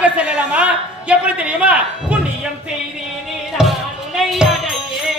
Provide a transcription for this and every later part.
தனியாக செல்லலாமா? எப்படி தெரியுமா? புண்ணியம் செய்தேனே நான் உன்னை அடையே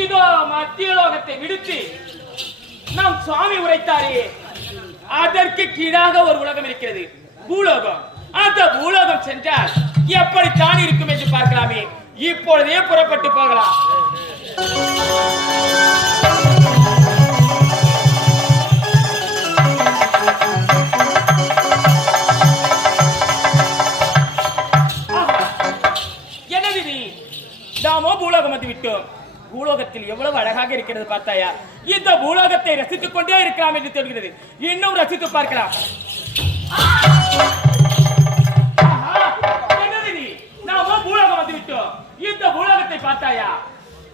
இதோ மத்தியலோகத்தை விடுத்து நாம் சுவாமி உரைத்தாரே அதற்கு கீழாக ஒரு உலகம் இருக்கிறது, பூலோகம். அந்த பூலோகம் சென்றால் எப்படித்தான் இருக்கும் என்று பார்க்கலாமே. இப்பொழுதே புறப்பட்டு போகலாம். என்னது நாமோ பூலோகம் வந்து விட்டோம். பூலோகத்தில் எவ்வளவு அழகாக இருக்கிறது பார்த்தாயா? இந்த பூலோகத்தை ரசித்துக் கொண்டே இருக்கலாம் என்று தெரிகிறது. இன்னும் ரசித்து பார்க்கலாம். நாம பூலோகம் வந்து விட்டோம். இந்த பூலோகத்தை பார்த்தாயா?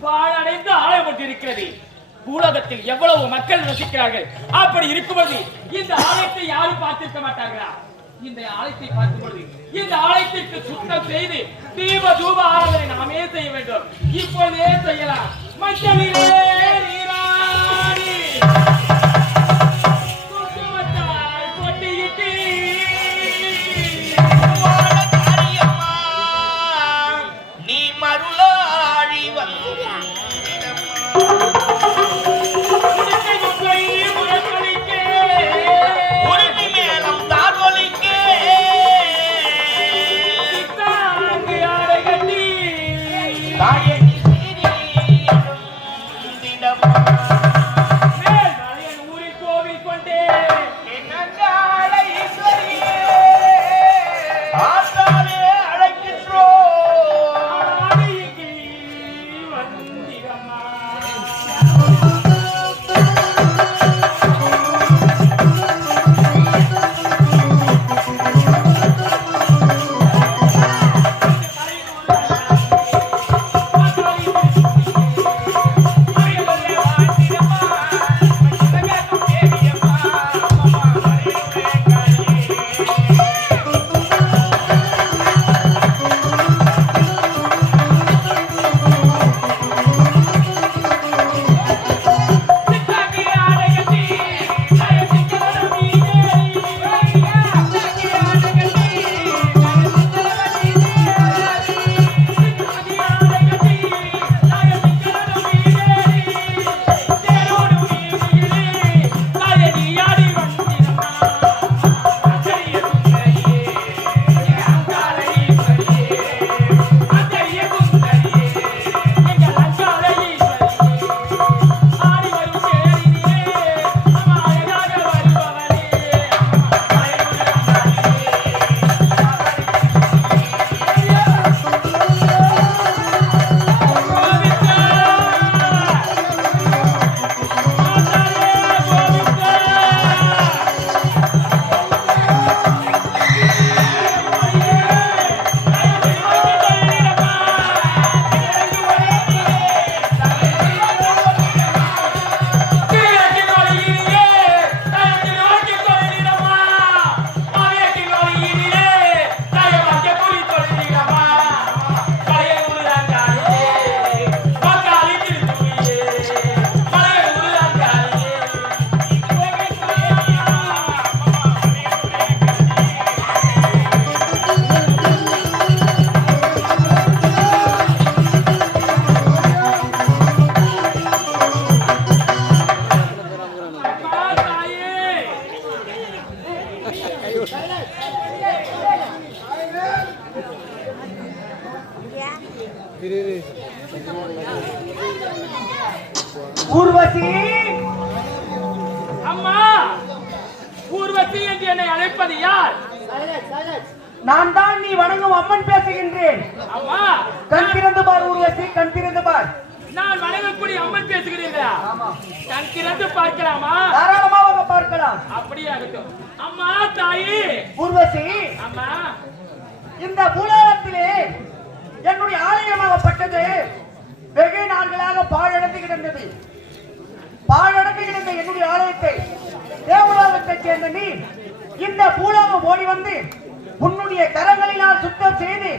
பாழடைந்த ஆலயம் ஒன்று இருக்கிறது. பூலோகத்தில் எவ்வளவு மக்கள் ரசிக்கிறார்கள். அப்படி இருக்கும்போது இந்த ஆலயத்தை யாரும் பார்த்திருக்க மாட்டார்களா? இந்த ஆலயத்தை பார்க்கும் பொழுது இந்த ஆலயத்திற்கு சுத்தம் செய்து தீப தூப ஆராதனை நாமே செய்ய வேண்டும். இப்போதே செய்யலாம். மஞ்சளிலே நீராடி கொட்டியிட்டு நீ மருளாழி முழக்களிக்க தாயணி சீரியிடும் திடமா மேல் மலையன் ஊரில் கோவில் கொண்டே என்னங்காள ஈஸ்வரியே ஆத்தாலே அழைக்கின்றோம் ஆதிக்கு வந்திடம்மா. ஊர்வசி, அம்மா ஊர்வசி என்று என்னை அழைப்பது யார்? நான் தான் நீ வணங்கும் அம்மன் பேசுகின்றேன். அம்மா கண் திறந்து பார் ஊர்வசி, கண் திறந்து பார். நான் வணங்கக்கூடிய அம்மன் பேசுகிறீர்களா? கண் திறந்து பார்க்கலாமா? தாராளமாக பார்க்கலாம். அப்படியே ஆகட்டும். அம்மா தாயி ஊர்வசி, அம்மா இந்த பூலோகத்திலே என்னுடைய ஆலயமாகப்பட்டது வெகு நாட்களாக பாழடைந்து கிடந்தது. பாழடைந்து கிடந்த என்னுடைய ஆலயத்தை தேவலோகத்தைச் சேர்ந்த நீ இந்த பூலோகம் ஓடி வந்து உன்னுடைய கரங்களினால் சுத்தம் செய்து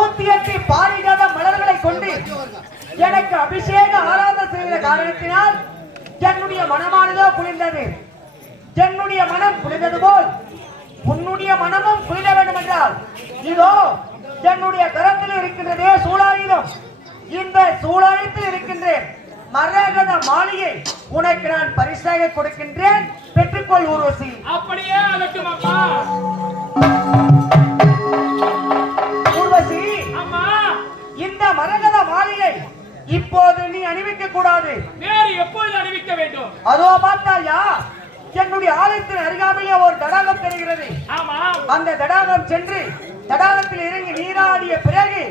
108 பாரிஜாத மலர்களை கொண்டு எனக்கு அபிஷேக ஆராதனை செய்த காரணத்தினால் என்னுடைய மனமானதோ குளிர்ந்தது. என்னுடைய மனம் குளிர்ந்தது போல் உன்னுடைய மனமும் குளிர வேண்டும் என்றால் இதோ என்னுடைய கரத்தில் இருக்கின்றதே சூலாயுதம். இந்த சூலாயுதத்தில் இருக்கின்ற மரகத மாளிகை உனக்கு நான் பரிசாக கொடுக்கின்றேன், பெற்றுக்கொள் ஊர்வசி. அப்படியே ஆகட்டும் அம்மா. ஊர்வசி, அம்மா இந்த மரகத மாளிகை இப்போது நீ அணிவிக்க கூடாது. வேறு எப்பொழுது அறிவிக்க வேண்டும்? அதோ பார்த்தாயா, என்னுடைய ஆலயத்தின் அருகாமையே ஒரு தடாகம் தெரிகிறது. ஆமா, அந்த தடாகம் சென்று தடாகத்தில் இறங்கி நீராடிய பிறகு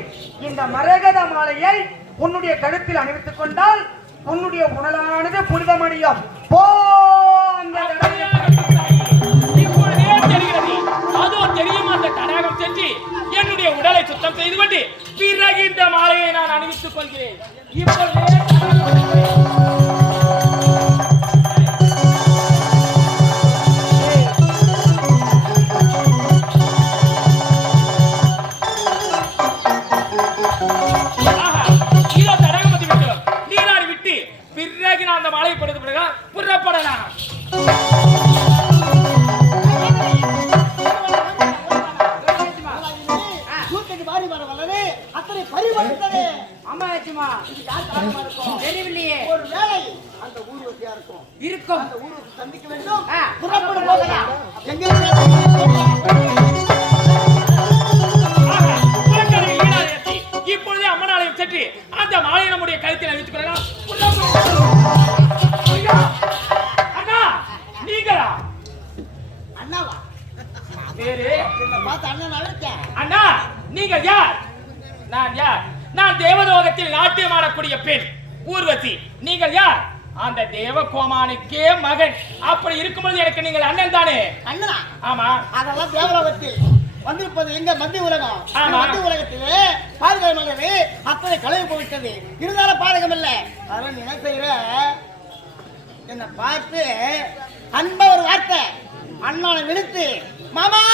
இந்த மரகத மாலையை உன்னுடைய கழுத்தில் அணிவித்துக் கொண்டால் உன்னுடைய உடலானது புனிதமடையும். போ அந்த அப்படியே ஆகட்டும் தாயி. இப்பொழுதே தெரிகிறது. அதோ தெரியும் அந்த தடாகம் சென்று என்னுடைய உடலை சுத்தம் செய்து கொண்டு பிறகு இந்த மாலையை நான் அணிவித்துக் கொள்கிறேன். இப்பொழுதே பிறகு நான் அந்த மாலையை படுத்த பிறகு புறப்படலாம். இருக்கும் சந்திக்க வேண்டும். புறப்படும் போகலாம். எங்க நீங்கள் யார்? நான் யார்? நான் தேவலோகத்தில் நாட்டியம் ஆடக்கூடிய பெண் ஊர்வசி. நீங்கள் யார்? அந்த தேவகோமானுக்கே மகன். அப்படி இருக்கும்போது எனக்கு நீங்கள் அண்ணன் தானே? அண்ணனா? ஆமா. அதெல்லாம் தேவலோகத்தில் வந்திருப்பது எங்க மத்திய உலகம். ஆமா. மத்திய உலகத்திலே பாரதம் அல்லது அத்தனை கலவு போய்விட்டது. இருந்தாலும் பாதகம் இல்லை. அதனால நீ என்ன செய்யற, என்னை பார்த்து அன்பா ஒரு வார்த்தை அண்ணனை விழுத்து மாமா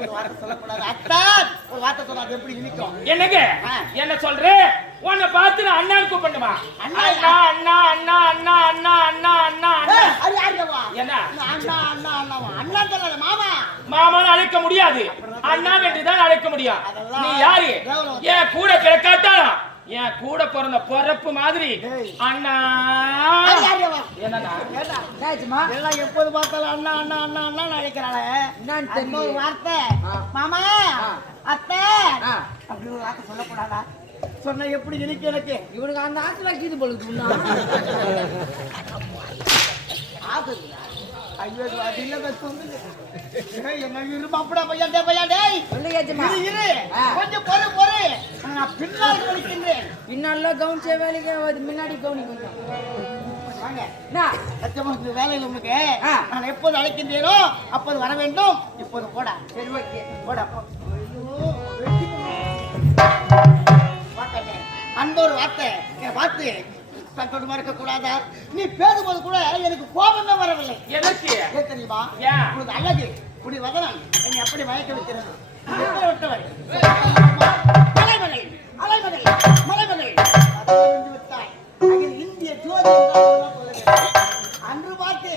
ஒரு வார்த்தை சொல்லக்கூடாது. அத்தான் ஒரு வார்த்தை சொன்னா அது எப்படி இனிக்கும்? என்னங்க என்ன சொல்ற? உன்னை பார்த்து நான் அண்ணான்னு கூப்பிடணுமா? அண்ணா, அண்ணா அண்ணா அண்ணா அண்ணா அண்ணா அண்ணா அண்ணா அண்ணா. அது யாருவா? என்ன அண்ணா அண்ணா அண்ணாவா? அண்ணா சொல்லாத மாமா. மாமான்னு அழைக்க முடியாது, அண்ணா என்றுதான் அழைக்க முடியும். அதெல்லாம் நீ யாரு? தேவலோகம். என் கூட பிறக்காட்டாலும் என் கூட பிறந்த பொறப்பு மாதிரி அண்ணா. அது யாருவா? என்னண்ணா? ராஜ்மா எல்லாம் எப்போது பார்த்தாலும் அண்ணா அண்ணா அண்ணா அண்ணா அழைக்கிறாளே. என்னன்னு அது ஒரு வார்த்தை மாமா அத்தை அப்படி ஒரு வார்த்தை சொல்லக்கூடாதா? சொன்ன எப்படி இருக்கு எனக்கு? இவனுக்கு அந்த ஆசை வைக்கிது பொழுது ஆசை இல்லையா? ஐயோ அது இல்ல சொல்லுங்க. என்ன இருமாப்படா பையன் பையன் டேய் இரு கொஞ்சம் பொறு நான் பின்னால் கழிக்கின்றேன். பின்னால கவனிச்ச வேலைக்கு முன்னாடி கவனி கொஞ்சம் வாங்க என்ன சத்தியமா இந்த வேலையில் உங்களுக்கு நான் எப்போது அழைக்கின்றேனோ அப்போது வர வேண்டும். இப்போது போடா. சரி ஓகே போடா போ. அன்பு ஒரு வார்த்தை என்னை பார்த்து சந்தோஷமா இருக்க கூடாதா? நீ பேசும்போது கூட எனக்கு கோபமே வரவில்லை. எனக்கு ஏன் தெரியுமா? ஏன்? உனக்கு அழகு குடி வதனம் என்னை எப்படி மயக்க வைக்கிறது. விட்டவன் அலைமலை அலைமலை மலைமலை விட்டாய். இந்திய ஜோதி அன்று பார்த்து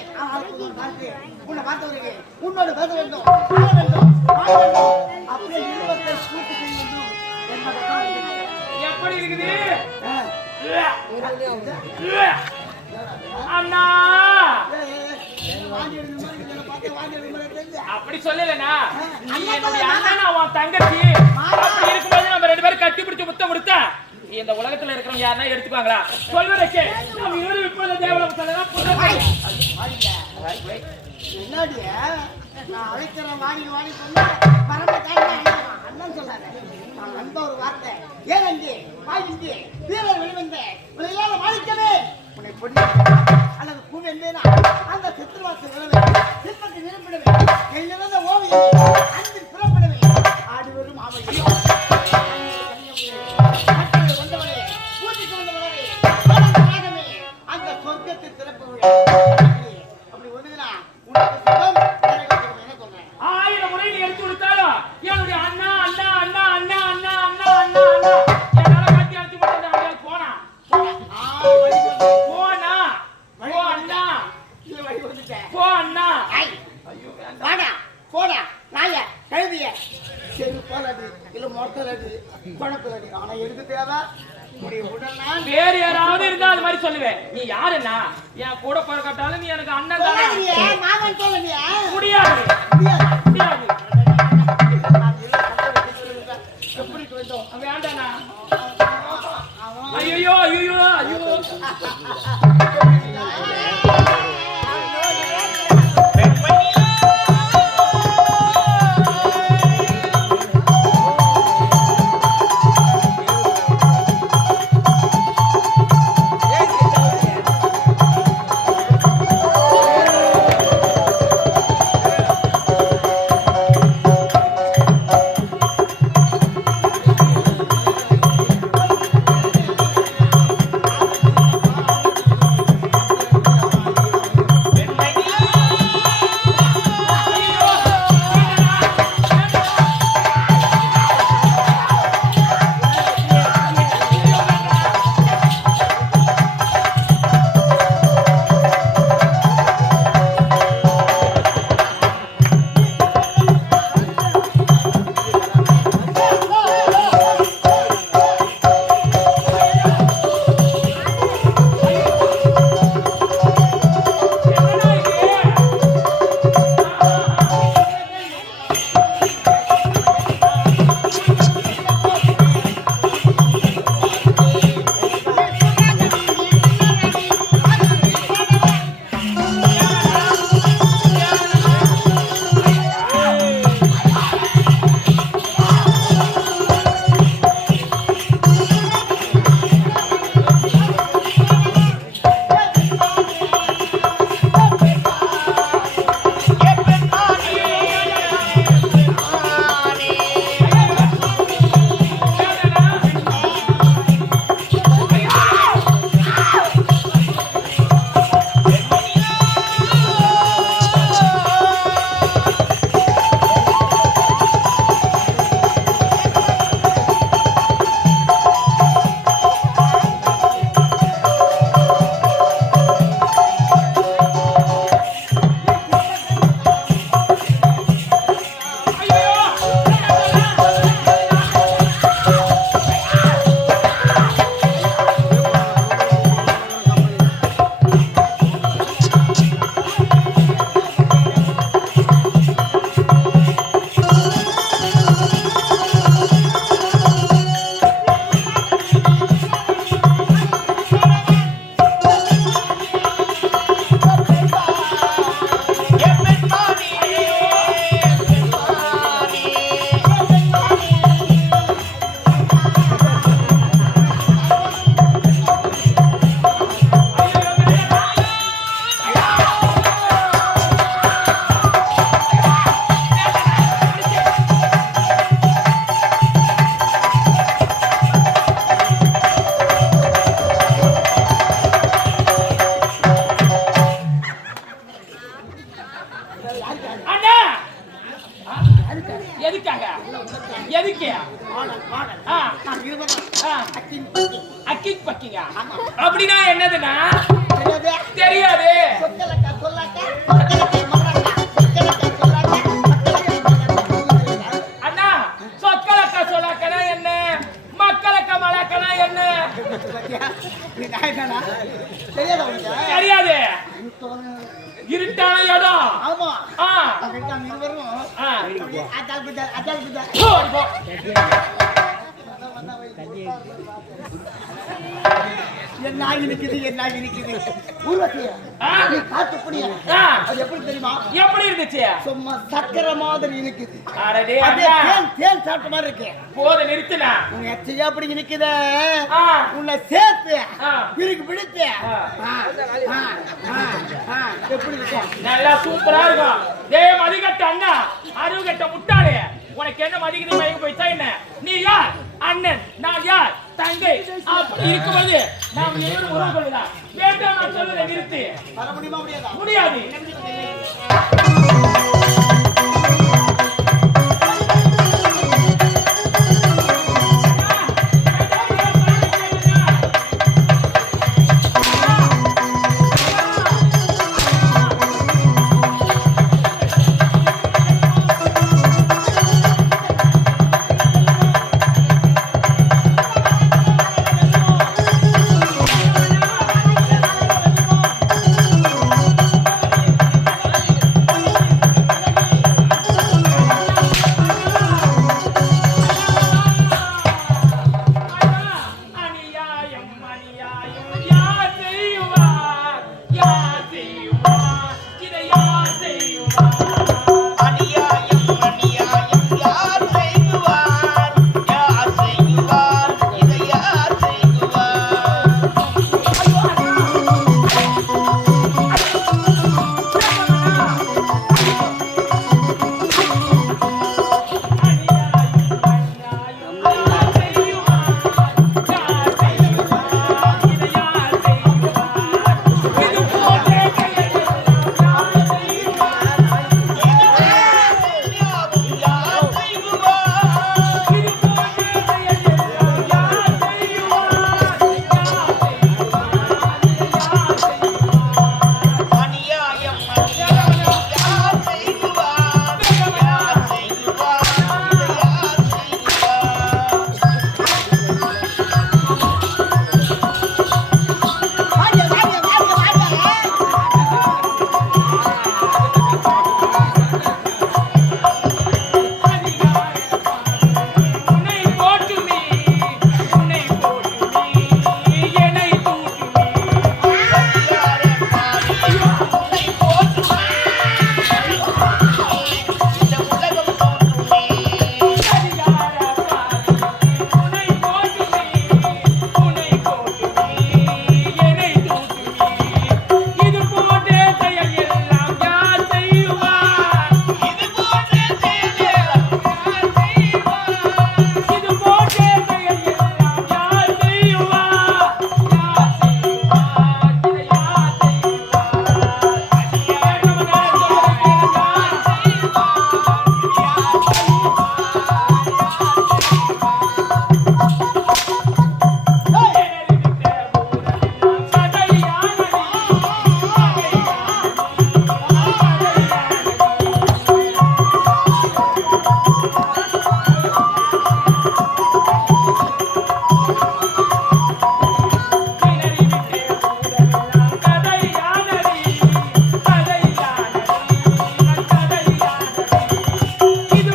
உன்னை பார்த்தவர்கள் உன்னோடு பேச வேண்டும் வாழ வேண்டும் வாழ வேண்டும். அப்படியே இன்பத்தை கூட்டு செய்ய வேண்டும் என்பதை எப்படி இருக்குது? அண்ணா அப்படி சொல்லலனா, நீ என்னுடைய அண்ணா உன் தங்கச்சி. அப்படி இருக்கும்போது நம்ம ரெண்டு பேரும் கட்டி பிடிச்சு முத்தம் கொடுத்தா இந்த உலகத்துல இருக்கிறவங்க யாருன்னா எடுத்துக்குவாங்களா? சொல்வதற்கு நம்ம இவரு இப்போது தேவலம் சொல்லலாம். என்னடிய நான் அழைக்கிற வாணி வாணி சொன்ன பரம அண்ணன் சொல்றாரு. நான் அன்ப ஒரு வார்த்தை ஏன் அங்கே வாங்கி வீரர் வெளிவந்த இல்லாத மாணிக்கமே உன்னை பொண்ணு அல்லது பூ என்பேனா அந்த சித்திரவாச நிலவை சிற்பத்தை நிரம்பிடவே எங்கிருந்த ஓவியம் அன்பில் புறப்படவே ஆடி வரும் ஆவையோ வந்தவரே பூஜைக்கு வந்தவரே அந்த சொர்க்கத்தை திறப்பு அப்படி ஒண்ணுதுனா உனக்கு சுகம் என்ன சொல்றேன்? 1000 முறை நீ எடுத்து கொடுத்தாலும் என்னுடைய அண்ணா அண்ணா அண்ணா அண்ணா அண்ணா அண்ணா அண்ணா அண்ணா என்னால கட்டி அடிச்சு போட்டு அவன் போனா போனா போ அண்ணா இல்ல வழி வந்துட்டேன். போ அண்ணா. வாடா போடா நாய கழுதிய சரி போராது இல்ல மொட்டலடி பணத்தலடி ஆனா எதுக்கு தேவை உடைய உடல் நான் வேற யாராவது இருந்தா அது மாதிரி சொல்லுவேன். நீ யாருன்னா என் கூட பிறக்காட்டாலும் நீ எனக்கு அண்ணன் தானே. சொல்லுறியே மாமன் சொல்லுறியே முடியாது முடியாது முடியாது. எப்படி வேண்டும் வேண்டாண்ணா. ஐயோ ஐயோ ஐயோ எதுக்கு மாடல் ஆ. நான் இருபதாம் ஆ. அக்கிக் பக்கிங்க அப்படின்னா என்னதுன்னா தெரியாதே தெரியாது சொக்கலக்கா சொல்லாக்கா சொக்கலக்கா மல்லாக்கா சொக்கலக்கா சொல்லாக்கா சொக்கலக்கா அண்ணா சொக்கலக்கா சொல்லாக்கனா என்ன மக்களக்கா மலக்கனா என்ன நீ நாயனா தெரியாதா உனக்கு தெரியாது இருட்டான இடம் ஆமா ஆ அங்க இருவரும் ஆ அஜால் குஜா ஓடி போ என்ன நிக்குது ஊர்வசி ஆ. நீ காத்து புடியா ஆ. அது எப்படி தெரியுமா எப்படி இருந்துச்சு சும்மா சக்கரை மாதிரி இருக்குது அடடே அப்படியே அண்ணா தேன் சாப்பிட்ட மாதிரி இருக்கு போத நிறுத்துனா உன் எச்சையா அப்படி நிக்குத ஆ. உன்னை சேர்த்து ஆ. பிரிக்கு பிடித்து ஆ. எப்படி இருக்கும் நல்லா சூப்பரா இருக்கும் டேய் மதிகட்ட அண்ணா அருகட்ட முட்டாளே உனக்கு என்ன மதிக்கு மயங்க போயிச்சா என்ன நீ யார் அண்ணன் நான் யார் தங்கை அப்படி இருக்கும்போது நாம் இருவரும் உறவு கொள்ளலாம் வேண்டாம் நான் சொல்வதை நிறுத்து வர முடியுமா முடியாதா முடியாது அநியாயம் அநியாயம் யார் செய்வார் யார் செய்வார் இதை யார் செய்வார் அநியாயம் அநியாயம் யார் செய்வார் இதை யார் செய்வார் யார் செய்வார் அநியாயம் அநியாயம் யார் செய்வார் இதை யார் செய்வார் உன்னை போட்டுமே உன்னை போட்டுமே என்னை தூட்டுமே உன்னை போற்றுமே இந்த உலகம் தோற்றுமே உன்னை போட்டுமே உன்னை போட்டுமே என்னை தூட்டுமே இது போன்ற செயல் எல்லாம் யார் செய்வார் இது போன்ற செயலெல்லாம் யார் செய்வார் இது போன்ற செயல் எல்லாம் யார் செய்வார் யார் செய்வார் இதை யார் இது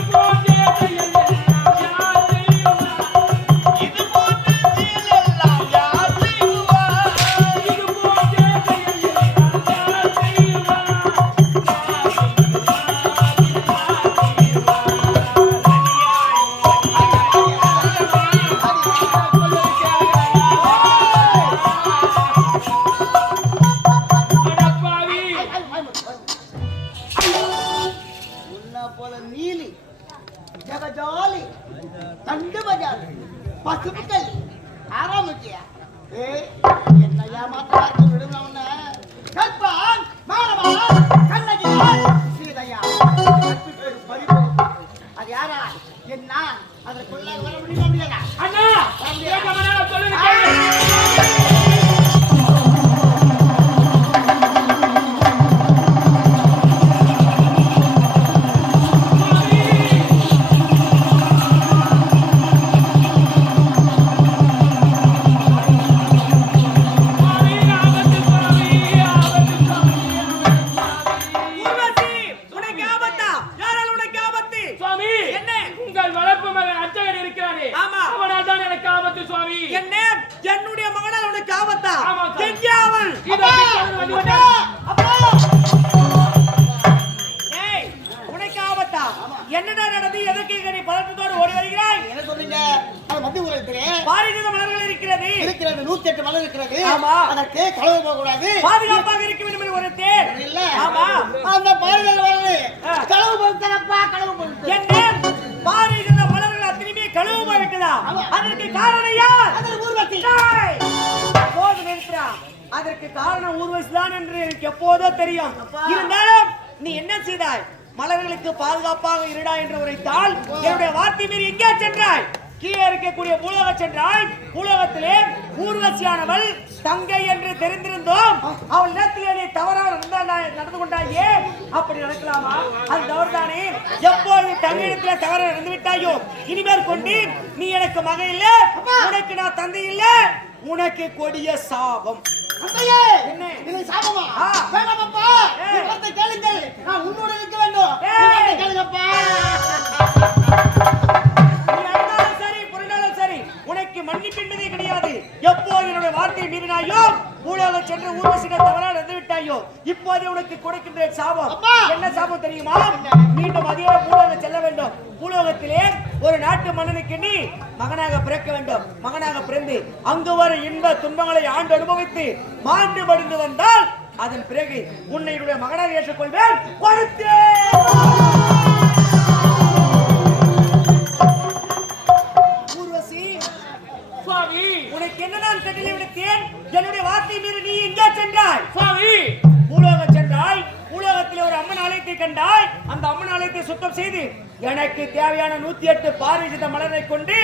போன்ற செயலெல்லாம் யார் செய்வார் உன்னை போல நீலி ஜகஜாலி தண்டு பஜார் பசுப்புக்கள் ஆரம்பிச்சியா என்ன ஏமாத்தாக்க விடுங்க உன்னை கற்பான் மாணவன் கண்ணகியான் சீதையா கற்பிப்பது பறிபோகும் அது யாரா என்ன அதற்குள்ளாக வர முடியுமா முடியாதா? அண்ணா கேட்காம சொல்லுங்க கேளு. ஊர்வசி, உனக்கு ஆபத்தா? யாரால் உனக்கு ஆபத்து? சுவாமி என்ன? உங்கள் வளர்ப்பு மகன் அர்ச்சகன் இருக்கிறானே ஆமா. அவனால் தான் எனக்கு ஆபத்து சுவாமி. என்ன? என்னுடைய மகனால் உனக்கு ஆபத்தா? ஆமா, சாமி. எங்கே அவன்? இதோ இப்பொழுது வந்து விட்டான். அப்பா ஏய், உனக்கு ஆபத்தா? என்னடா நடந்து எதற்கு இங்க நீ பதட்டத்தோடு ஓடி வருகிறாய்? என்ன சொன்னீங்க? அது மத்திய உலகத்திலே பாரிஜாத மலர்கள் இருக்கிறது. இருக்கிறது 108 மலர் இருக்கிறது. ஆமா. அதற்கு களவு போக கூடாது. பாதுகாப்பாக இருக்க வேண்டும் என்று ஒரு தேர். இல்ல. ஆமா. அந்த பாரிஜாத மலர் ஆ. களவு போகிறப்பா களவு போகிறது. என்ன? பாரிஜாத மலர்கள் அத்தனையுமே கழுவுமா இருக்குதா? ஆமா. அதற்கு காரணம் யார்? அது ஊர்வசி. டேய், போது நிறுத்துடா. அதற்கு காரணம் ஊர்வசிதான் என்று எனக்கு எப்போதோ தெரியும். இருந்தாலும் நீ என்ன செய்தாய்? மலர்களுக்கு பாதுகாப்பாக இருடா என்று உரைத்தால் என்னுடைய வார்த்தை மீறி எங்கே சென்றாய்? கீழே இருக்கக்கூடிய பூலோக சென்றாய். பூலோகத்திலே ஊர்வசியானவள் தங்கை என்று தெரிந்திருந்தோம். அவள் இடத்திலே நீ தவறாக நடந்து கொண்டாயே. அப்படி நடக்கலாமா? அது தவறுதானே. எப்பொழுது தங்கையிடத்திலே தவறு நடந்து விட்டாயோ இனிமேல் கொண்டு நீ எனக்கு மகன் இல்ல, உனக்கு நான் தந்தை இல்ல, உனக்கு கொடிய சாபம். அத்தையே, என்ன? இது சாபமா? ஆ. வேணாமப்பா. ஏய். நீ வார்த்தை கேளுங்கள். நான் உன்னோட இருக்க வேண்டும். நீ ஏய். வார்த்தை கேளுங்கப்பா. நீ அழுதாலும் சரி, புரண்டாலும் சரி, உனக்கு மன்னிப்பு என்பதே கிடையாது. எப்போது என்னுடைய வார்த்தையை மீறினாயோ, பூலோகம் சென்று ஊர்வசியிடம் தவறாக நடந்து விட்டாயோ, இப்போது உனக்கு கொடுக்கின்ற சாபம். அப்பா. என்ன சாபம் தெரியுமா? மீண்டும் அதே பூலோகம் செல்ல வேண்டும். பூலோகத்திலே ஒரு நாட்டு மன்னனுக்கு நீ மகனாக பிறக்க வேண்டும். மகனாக பிறந்து அங்கு வர இன்ப துன்பங்களை ஆண்டு அனுபவித்து மாண்டு மடிந்து வந்தால் அதன் பிறகு உன்னை என்னுடைய மகனாக ஏற்றுக்கொள்வேன். ஊர்வசி, சுவாமி உனக்கு என்ன நான் கட்டளை விடுத்தேன்? என்னுடைய வார்த்தை மீறி நீ எங்கே சென்றாய்? சுவாமி பூலோகம் சென்றாய். பூலோகத்தில் ஒரு அம்மன் ஆலயத்தை கண்டாய். அந்த அம்மன் ஆலயத்தை சுத்தம் செய்து எனக்கு தேவையான 108 பாரிஜாத மலரை கொண்டு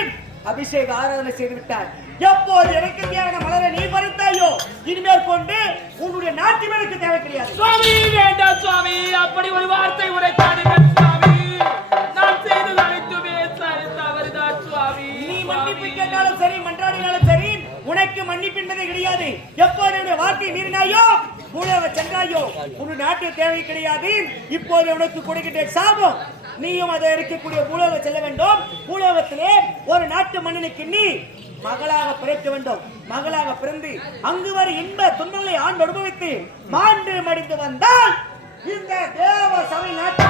அபிஷேக ஆராதனை செய்து விட்டாய். எப்போது எனக்கு தேவையான மலரை நீ பறித்தாயோ இனிமேல் கொண்டு உன்னுடைய நாட்டியமனுக்கு தேவை கிடையாது. சுவாமி வேண்டாம் சுவாமி, அப்படி ஒரு வார்த்தை உரைக்காதீர்கள் சுவாமி. நான் செய்தது அனைத்துமே சரி தவறுதான் சுவாமி. நீ மன்னிப்பு கேட்டாலும் சரி, மன்றாடினாலும் சரி, உனக்கு மன்னிப்பு என்பதே கிடையாது. எப்போது என்னுடைய வார்த்தையை மீறினாயோ, பூலோகம் சென்றாயோ, உன்னுடைய நாட்டிய தேவை கிடையாது. இப்போது உனக்கு கொடுக்கின்ற சாபம். நீயும் அதை இருக்கக்கூடிய பூலோகம் செல்ல வேண்டும். பூலோகத்திலே ஒரு நாட்டு மன்னனுக்கு நீ மகளாக பிறக்க வேண்டும். மகளாக பிறந்து அங்கு வரை இன்ப துன்பங்களை ஆண்டு அனுபவித்து மாண்டு மடிந்து வந்தால் இந்த தேவ சபை நாட்டு